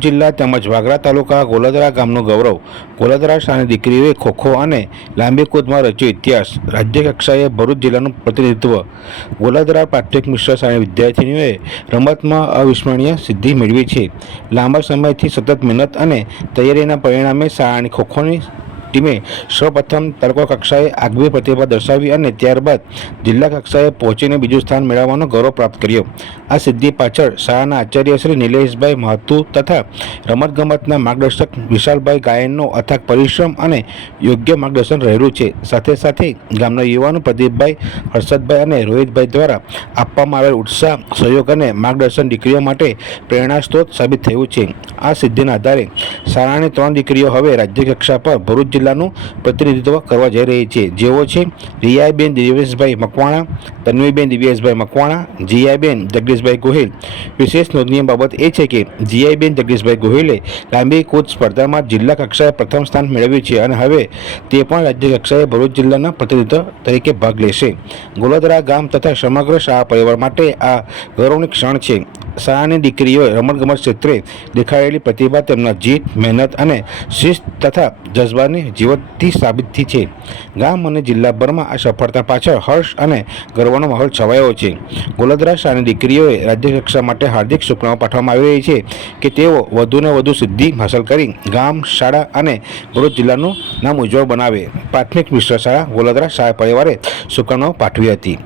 ભરૂચ જિલ્લા તેમજ વાગરા તાલુકા ગોલદરા ગામનું ગૌરવ. ગોલદરા શાળાની દીકરીઓએ ખોખો અને લાંબી કૂદમાં રચ્યો ઇતિહાસ. રાજ્ય કક્ષાએ ભરૂચ જિલ્લાનું પ્રતિનિધિત્વ. ગોલદરા પ્રાથમિક મિશ્ર શાળાની વિદ્યાર્થીનીઓએ રમતમાં અવિસ્મરણીય સિદ્ધિ મેળવી છે. લાંબા સમયથી સતત મહેનત અને તૈયારીના પરિણામે શાળાની ખોખોની ટીમે સૌપ્રથમ તાલુકા કક્ષાએ આગવી પ્રતિભા દર્શાવી અને ત્યારબાદ જિલ્લા કક્ષાએ પહોંચીને બીજું સ્થાન મેળવવાનો ગૌરવ પ્રાપ્ત કર્યો. આ સિદ્ધિ પાછળ શાળાના આચાર્ય શ્રી નિલેશભાઈ મહતુ તથા રમતગમતના માર્ગદર્શક વિશાલભાઈ ગાયનનો અથાગ પરિશ્રમ અને યોગ્ય માર્ગદર્શન રહેલું છે. સાથે સાથે ગામના યુવાનો પ્રદીપભાઈ, હર્ષદભાઈ અને રોહિતભાઈ દ્વારા આપવામાં આવેલ ઉત્સાહ, સહયોગ અને માર્ગદર્શન દીકરીઓ માટે પ્રેરણા સ્ત્રોત સાબિત થયું છે. આ સિદ્ધિના આધારે શાળાની ત્રણ દીકરીઓ હવે રાજ્ય કક્ષા પર ભરૂચ જિલ્લાનું પ્રતિનિધિત્વ કરવા જઈ રહી છે. જેઓ છે, રિયાબેન દિવેશભાઈ મકવાણા, તન્વીબેન દિવ્યેશભાઈ મકવાણા જીઆઈબેન જગદીશભાઈ ગોહિલ. વિશેષ નોંધનીય બાબત એ છે કે જીઆઈબેન જગદીશભાઈ ગોહિલે લાંબી કૂદ સ્પર્ધામાં જિલ્લા કક્ષાએ પ્રથમ સ્થાન મેળવ્યું છે અને હવે તે પણ રાજ્ય કક્ષાએ ભરૂચ જિલ્લાના પ્રતિનિધિત્વ તરીકે ભાગ લેશે. ગોલદરા ગામ તથા સમગ્ર શાળા પરિવાર માટે આ ગૌરવની ક્ષણ છે. શાળાની દીકરીઓએ રમતગમત ક્ષેત્રે દેખાડેલી પ્રતિભા તેમના જીત, મહેનત અને શિસ્ત તથા જજ્બાની જીવતથી સાબિત થઈ છે. ગામ અને જિલ્લાભરમાં આ સફળતા પાછળ હર્ષ અને ગર્વનો માહોલ છવાયો છે. ગોલદરા શાળાની દીકરીઓએ રાજ્ય કક્ષા માટે હાર્દિક શુભકામનાઓ પાઠવવામાં આવી રહી છે કે તેઓ વધુને વધુ સિદ્ધિ હાંસલ કરી ગામ, શાળા અને ભરૂચ જિલ્લાનું નામ ઉજ્જવળ બનાવે. પ્રાથમિક મિશ્ર શાળા ગોલદરા શાળા પરિવારે શુભકામનાઓ પાઠવી હતી.